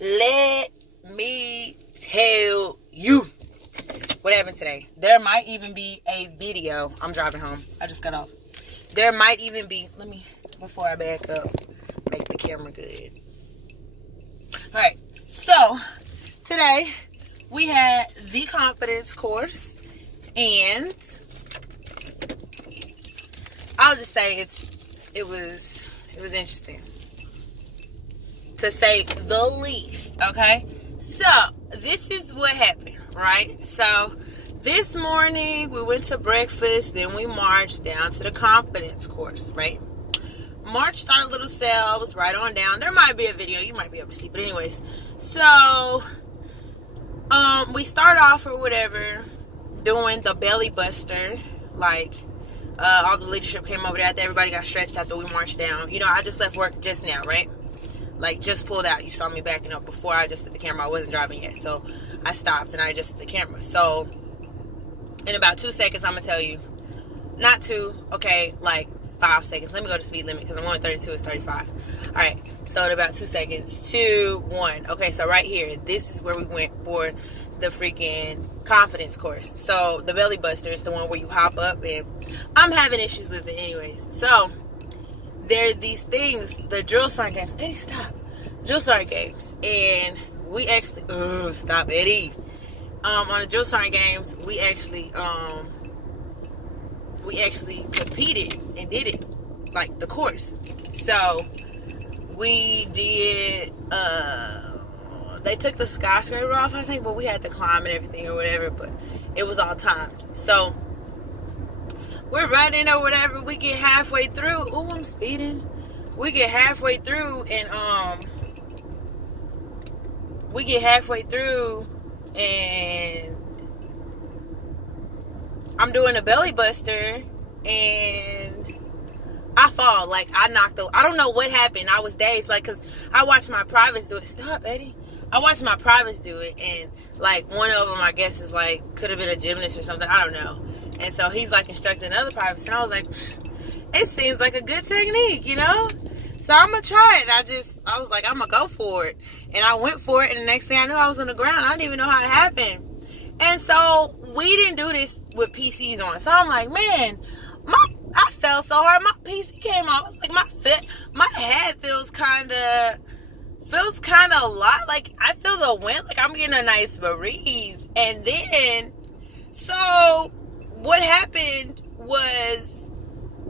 Let me tell you what happened today. There might even be a video. I'm driving home. I just got off. There might even be, before I back up, make the camera good. Alright, so today we had the confidence course, and I'll just say it was interesting, to say the least. Okay, so this is what happened, right? So this morning we went to breakfast, then we marched down to the confidence course, right? Marched our little selves right on down. There might be a video, you might be able to see, but anyways, so we start off or whatever doing the belly buster, like all the leadership came over there after everybody got stretched after we marched down. You know, I just left work just now, right? Like, just pulled out. You saw me backing up before I adjusted the camera. I wasn't driving yet, so I stopped and I adjusted the camera. So in about 2 seconds, I'm gonna tell you, not 2, okay, like 5 seconds. Let me go to speed limit because I'm only 32, it's 35. All right, so in about 2 seconds, 2, 1. Okay, so right here, this is where we went for the freaking confidence course. So the belly buster is the one where you hop up, and I'm having issues with it anyways. So there are these things, the drill sergeant games. Eddie, stop. Drill sergeant games, and we actually stop, Eddie. On the drill sergeant games, we actually competed and did it, like the course. So we did they took the skyscraper off, I think, but we had to climb and everything or whatever, but it was all timed. So we're running or whatever, we get halfway through. Oh, I'm speeding. We get halfway through, and I'm doing a belly buster, and I fall. Like, I don't know what happened. I was dazed, like, because I watched my privates do it. Stop, Eddie. I watched my privates do it, and, like, one of them, I guess, is, like, could have been a gymnast or something. I don't know. And so he's, like, instructing other privates, and I was like, it seems like a good technique, you know? So I'm going to try it. I was like, I'm going to go for it. And I went for it, and the next thing I knew, I was on the ground. I didn't even know how it happened. And so we didn't do this with PCs on. So I'm like, man, I fell so hard, my PC came off. It's like my head feels kind of light. Like, I feel the wind, like I'm getting a nice breeze. And then, so what happened was,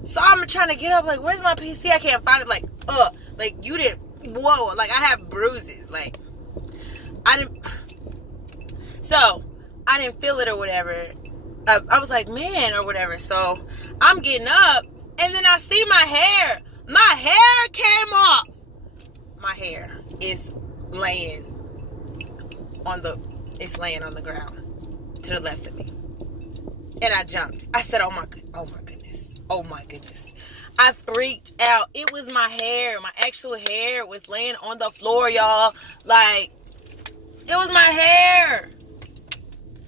so I'm trying to get up, like, where's my PC? I can't find it. Like, you didn't, whoa, like, I have bruises. Like, I didn't feel it or whatever. I was like, man, or whatever. So I'm getting up, and then I see my hair. My hair came off. My hair is laying on the ground to the left of me. And I jumped. I said, oh my goodness. I freaked out. It was my hair. My actual hair was laying on the floor, y'all. Like, it was my hair,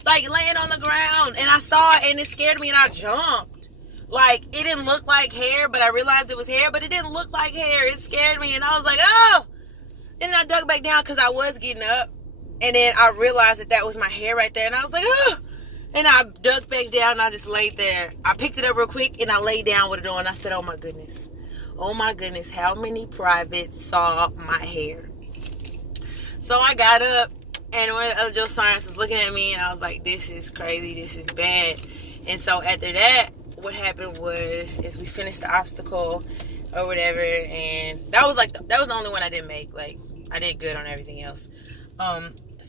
like, laying on the ground. And I saw it, and it scared me, and I jumped. Like, it didn't look like hair, but I realized it was hair, but it didn't look like hair. It scared me, and I was like, oh! And then I dug back down because I was getting up, and then I realized that was my hair right there, and I was like, oh! And I dug back down, and I just laid there. I picked it up real quick, and I laid down with it on. I said, oh my goodness, how many privates saw my hair? So I got up, and one of the other drill sergeants was looking at me, and I was like, this is crazy, this is bad. And so after that, what happened is we finished the obstacle or whatever, and that was the only one I didn't make. Like, I did good on everything else.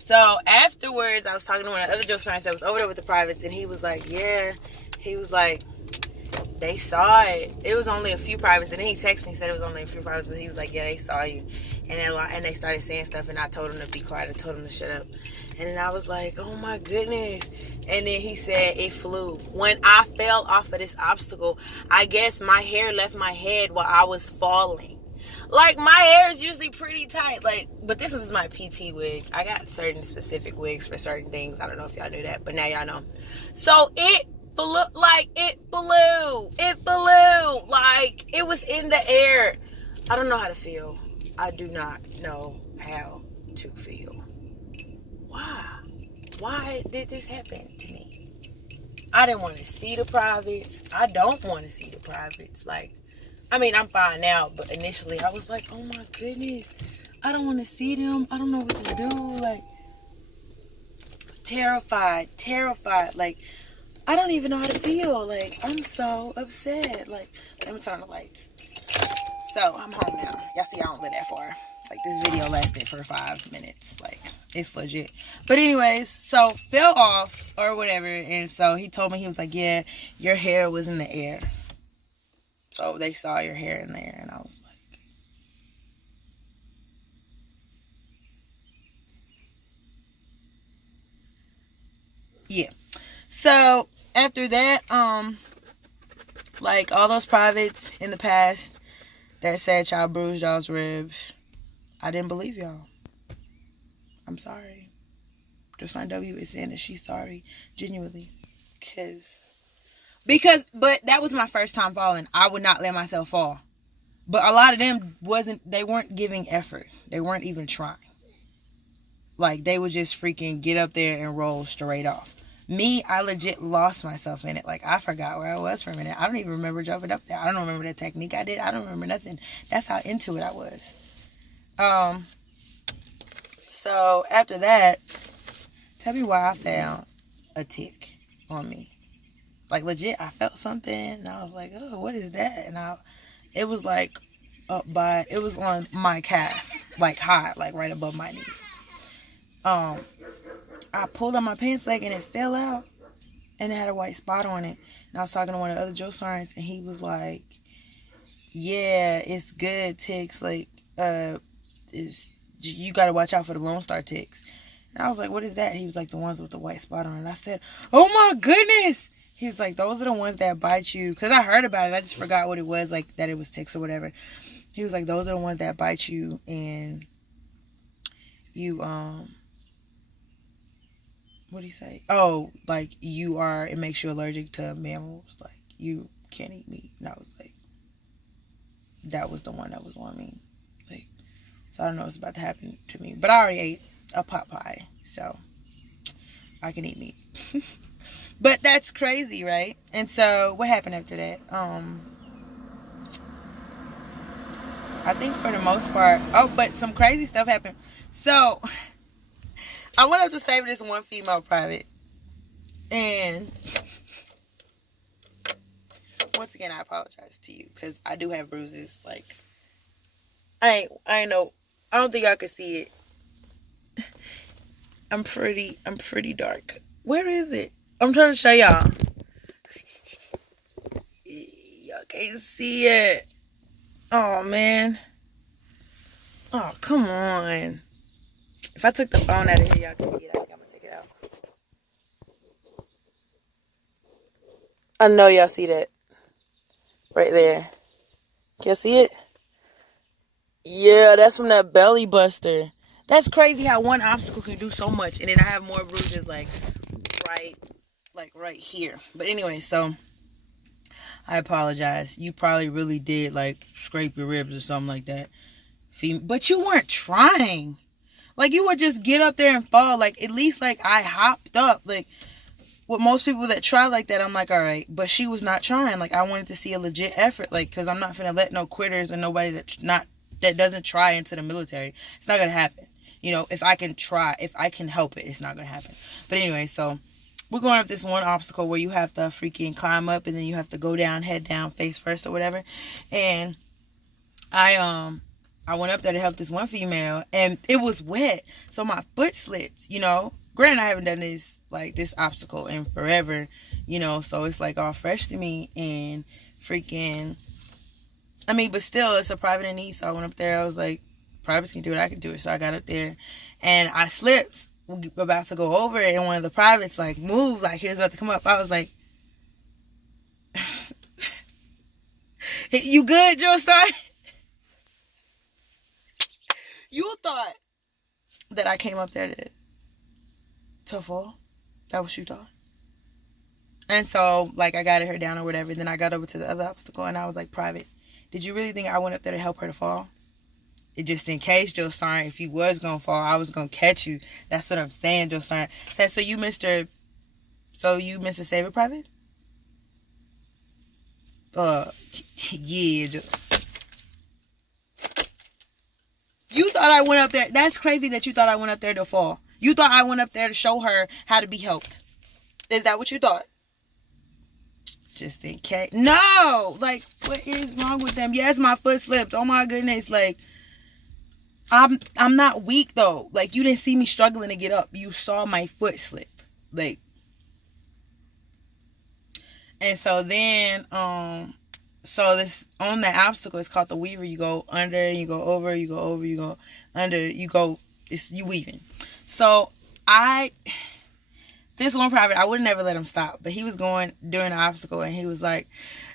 So afterwards, I was talking to one of the other drill sergeants that was over there with the privates, and he was like, yeah, they saw it. It was only a few privates, and then he texted me and said it was only a few privates, but he was like, yeah, they saw you. And they started saying stuff, and I told him to be quiet. I told him to shut up. And then I was like, oh my goodness. And then he said it flew. When I fell off of this obstacle, I guess my hair left my head while I was falling. Like, my hair is usually pretty tight, like, but this is my PT wig. I got certain specific wigs for certain things. I don't know if y'all knew that, but now y'all know. So it flew, like, it flew, like, it was in the air. I don't know how to feel. I do not know how to feel. Why did this happen to me? I didn't want to see the privates. I don't want to see the privates. Like, I mean, I'm fine now, but initially I was like, oh my goodness, I don't want to see them. I don't know what to do. Like, terrified. Like, I don't even know how to feel. Like, I'm so upset. Like, let me turn the lights. So, I'm home now. Y'all see, I don't live that far. Like, this video lasted for 5 minutes. Like, it's legit. But anyways, so, fell off or whatever. And so, he told me, he was like, yeah, your hair was in the air. So, they saw your hair in there. And I was like, yeah. So, after that, like, all those privates in the past that said y'all bruised y'all's ribs, I didn't believe y'all. I'm sorry. Just on W is saying that she's sorry, genuinely. But that was my first time falling. I would not let myself fall. But a lot of them they weren't giving effort. They weren't even trying. Like, they would just freaking get up there and roll straight off. Me, I legit lost myself in it. Like, I forgot where I was for a minute. I don't even remember jumping up there. I don't remember the technique I did. I don't remember nothing. That's how into it I was. So, after that, tell me why I found a tick on me. Like, legit, I felt something, and I was like, oh, what is that? And it was, like, it was on my calf. Like, high, like, right above my knee. I pulled on my pants leg and it fell out and it had a white spot on it. And I was talking to one of the other Joe Sarns and he was like, yeah, it's good ticks. Like, you got to watch out for the Lone Star ticks. And I was like, what is that? He was like, the ones with the white spot on it. And I said, oh my goodness. He was like, those are the ones that bite you. Because I heard about it. I just forgot what it was, like that it was ticks or whatever. He was like, those are the ones that bite you and you, what did he say? Oh, like, it makes you allergic to mammals. Like, you can't eat meat. And I was like, that was the one that was on me. Like, so I don't know what's about to happen to me. But I already ate a pot pie, so I can eat meat. But that's crazy, right? And so, what happened after that? I think for the most part, but some crazy stuff happened. So, I went up to save this one female private. And once again, I apologize to you because I do have bruises. Like, I know. I don't think y'all can see it. I'm pretty dark. Where is it? I'm trying to show y'all. Y'all can't see it. Oh, man. Oh, come on. If I took the phone out of here, y'all can see it. I think I'm going to take it out. I know y'all see that. Right there. Can you see it? Yeah, that's from that belly buster. That's crazy how one obstacle can do so much. And then I have more bruises like right here. But anyway, so I apologize. You probably really did like scrape your ribs or something like that. But you weren't trying. Like, you would just get up there and fall. Like, at least, like, I hopped up. Like, with most people that try like that, I'm like, all right. But she was not trying. Like, I wanted to see a legit effort. Like, because I'm not finna let no quitters or nobody that doesn't try into the military. It's not going to happen. You know, if I can try, if I can help it, it's not going to happen. But anyway, so we're going up this one obstacle where you have to freaking climb up and then you have to go down, head down, face first or whatever. And I went up there to help this one female, and it was wet, so my foot slipped, you know. Granted, I haven't done this obstacle in forever, you know, so it's, like, all fresh to me, and freaking, I mean, but still, it's a private in need, so I went up there, I was like, privates can do it, I can do it, so I got up there, and I slipped, about to go over it, and one of the privates, like, moved, like, he was about to come up, I was like, you good, Joe Star? You thought that I came up there to fall? That what you thought? And so, like, I guided her down or whatever. Then I got over to the other obstacle, and I was like, private, did you really think I went up there to help her to fall? just in case, Joe Sergeant, if you was gonna fall, I was gonna catch you. That's what I'm saying, Joe Sergeant. Said, so you Mr. Saving Private? Yeah. You thought I went up there. That's crazy that you thought I went up there to fall. You thought I went up there to show her how to be helped. Is that what you thought? Just in case. No! Like, what is wrong with them? Yes, my foot slipped. Oh my goodness. Like, I'm not weak though. Like, you didn't see me struggling to get up. You saw my foot slip. Like, and so then, so this, on the obstacle, it's called the weaver. You go under, you go over, you go over, you go under, you weaving. So this one private, I would never let him stop, but he was going during the obstacle and he was like,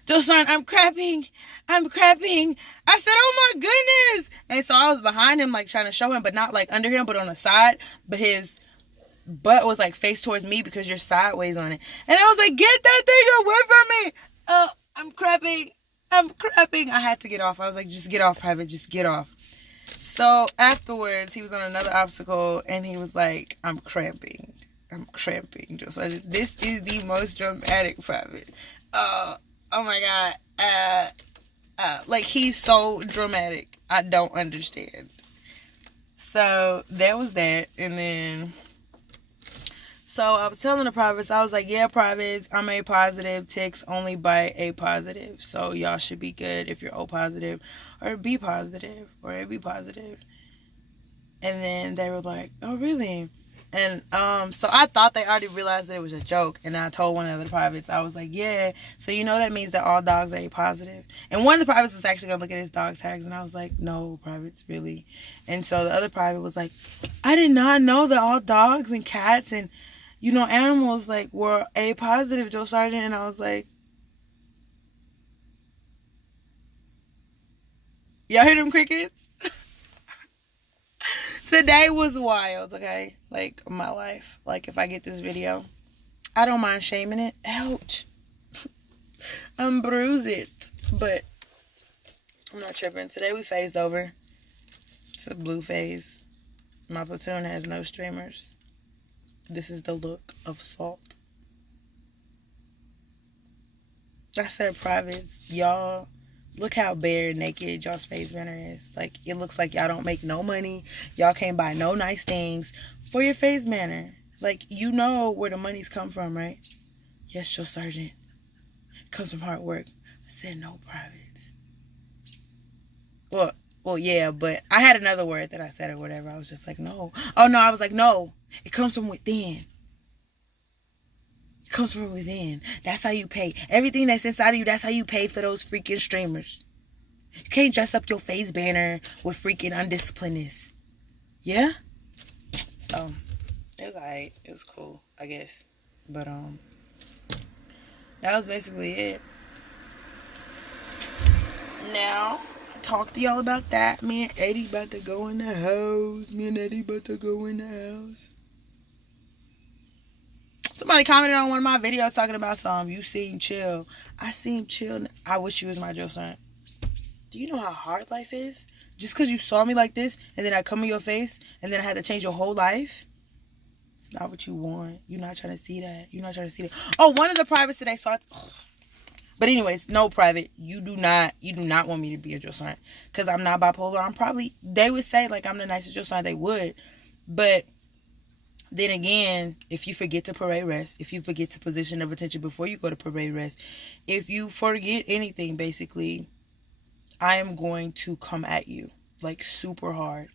Jocelyn, I'm crapping. I said, oh my goodness. And so I was behind him, like trying to show him, but not like under him, but on the side. But his butt was like face towards me because you're sideways on it. And I was like, get that thing away from me. Oh, I'm crapping. I had to get off. I was like, just get off, private. Just get off. So afterwards, he was on another obstacle and he was like, I'm cramping. So this is the most dramatic private. Oh my God. Like, he's so dramatic. I don't understand. So that was that. And then, so I was telling the privates, I was like, yeah, privates, I'm A positive. Ticks only bite A positive. So y'all should be good if you're O positive or B positive or AB positive. And then they were like, oh, really? And so I thought they already realized that it was a joke. And I told one of the privates, I was like, yeah, so you know that means that all dogs are A positive. And one of the privates was actually going to look at his dog tags. And I was like, no, privates, really. And so the other private was like, I did not know that all dogs and cats and, you know, animals, like, were A positive, Joe Sergeant. And I was like, y'all hear them crickets? Today was wild, okay? Like, my life. Like, if I get this video, I don't mind shaming it. Ouch. I'm bruised. But I'm not tripping. Today we phased over. It's a blue phase. My platoon has no streamers. This is the look of salt. I said, privates, y'all, look how bare naked y'all's phase banner is. Like, it looks like y'all don't make no money. Y'all can't buy no nice things for your phase banner. Like, you know where the money's come from, right? Yes, Joe Sergeant. It comes from hard work. I said, no, privates. Well, yeah, but I had another word that I said or whatever. I was just like, no. Oh, no, I was like, no. It comes from within. It comes from within. That's how you pay. Everything that's inside of you, that's how you pay for those freaking streamers. You can't dress up your phase banner with freaking undisciplinedness. Yeah? So, it was alright. It was cool, I guess. But, that was basically it. Now, talk to y'all about that. Me and Eddie about to go in the house. Somebody commented on one of my videos talking about you seem chill. I seem chill. I wish you was my Joe son. Do you know how hard life is? Just because you saw me like this, and then I come in your face, and then I had to change your whole life? It's not what you want. You're not trying to see that. Oh, one of the privates today saw... But anyways, no, private. You do not want me to be a Joe son. Because I'm not bipolar. I'm probably... They would say, like, I'm the nicest Joe son. They would. But... Then again, if you forget to parade rest, if you forget to position of attention before you go to parade rest, if you forget anything, basically, I am going to come at you, like, super hard,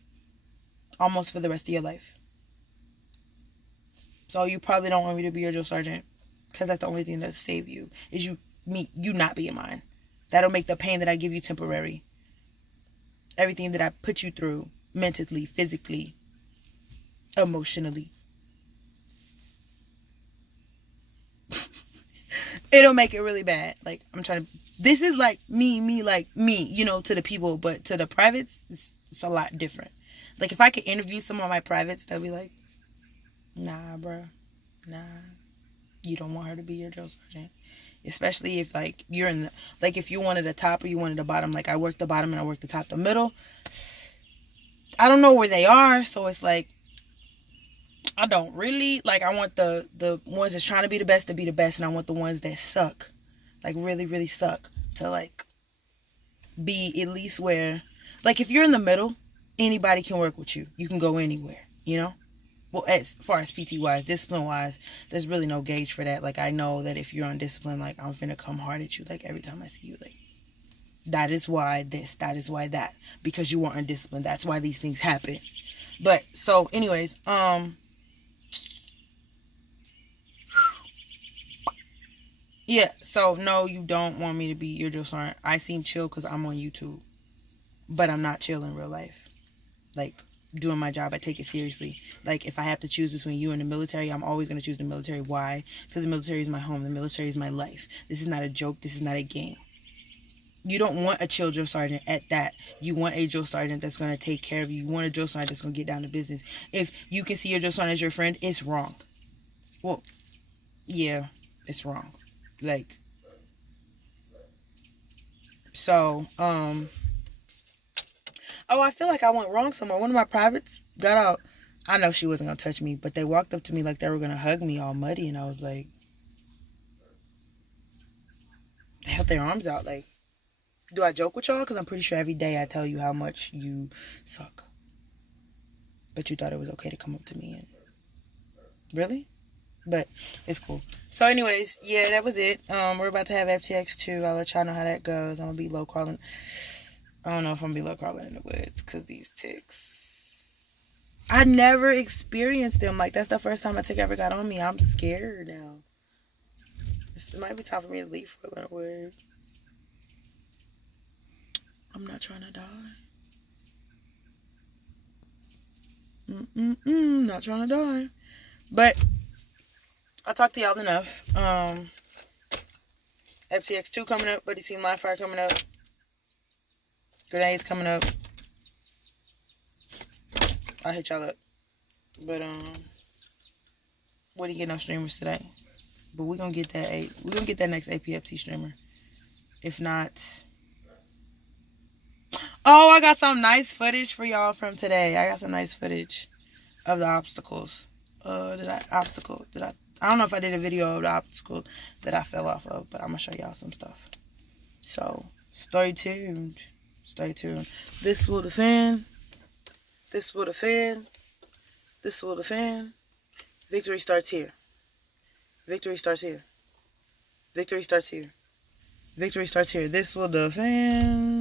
almost for the rest of your life. So you probably don't want me to be your drill sergeant, because that's the only thing that'll save you, is you not being mine. That'll make the pain that I give you temporary. Everything that I put you through, mentally, physically, emotionally, it'll make it really bad. Like, I'm trying to... This is like me, you know, to the people. But to the privates, it's a lot different. Like, if I could interview some of my privates, they'll be like, nah, bro. Nah. You don't want her to be your drill sergeant. Especially if, like, you're in... Like, if you wanted the top or you wanted the bottom. Like, I work the bottom and I work the top. The middle, I don't know where they are, so it's like, I don't really, like, I want the ones that's trying to be the best to be the best, and I want the ones that suck, like, really, really suck, to, like, be at least where, like, if you're in the middle, anybody can work with you. You can go anywhere, you know? Well, as far as PT-wise, discipline-wise, there's really no gauge for that. Like, I know that if you're on discipline, like, I'm finna come hard at you, like, every time I see you, like, that is why this, that is why that, because you weren't undisciplined. That's why these things happen. But, so, anyways, yeah, so, no, you don't want me to be your drill sergeant. I seem chill because I'm on YouTube, but I'm not chill in real life. Like, doing my job, I take it seriously. Like, if I have to choose between you and the military, I'm always going to choose the military. Why? Because the military is my home. The military is my life. This is not a joke. This is not a game. You don't want a chill drill sergeant at that. You want a drill sergeant that's going to take care of you. You want a drill sergeant that's going to get down to business. If you can see your drill sergeant as your friend, it's wrong. Well, yeah, it's wrong. Like, so, oh, I feel like I went wrong somewhere. One of my privates got out. I know she wasn't going to touch me, but they walked up to me like they were going to hug me all muddy, and I was like, they held their arms out. Like, do I joke with y'all? Because I'm pretty sure every day I tell you how much you suck. But you thought it was okay to come up to me and... Really? But it's cool. So anyways, yeah, that was it. We're about to have FTX 2. I'll let y'all know how that goes. I'm going to be low crawling. I don't know if I'm going to be low crawling in the woods because these ticks. I never experienced them. Like, that's the first time a tick ever got on me. I'm scared now. It might be time for me to leave for Leonard Wood. I'm not trying to die. Not trying to die. But I talked to y'all enough. FTX 2 coming up. Buddy Team Live Fire coming up. Grenades coming up. I'll hit y'all up. But we didn't get no streamers today. But we're gonna get that we're gonna get that next APFT streamer. If not. Oh, I got some nice footage for y'all from today. I got some nice footage of the obstacles. I don't know if I did a video of the obstacle that I fell off of, but I'm gonna show y'all some stuff. So stay tuned. Stay tuned. This will defend. This will defend. This will defend. Victory starts here. Victory starts here. Victory starts here. Victory starts here. This will defend.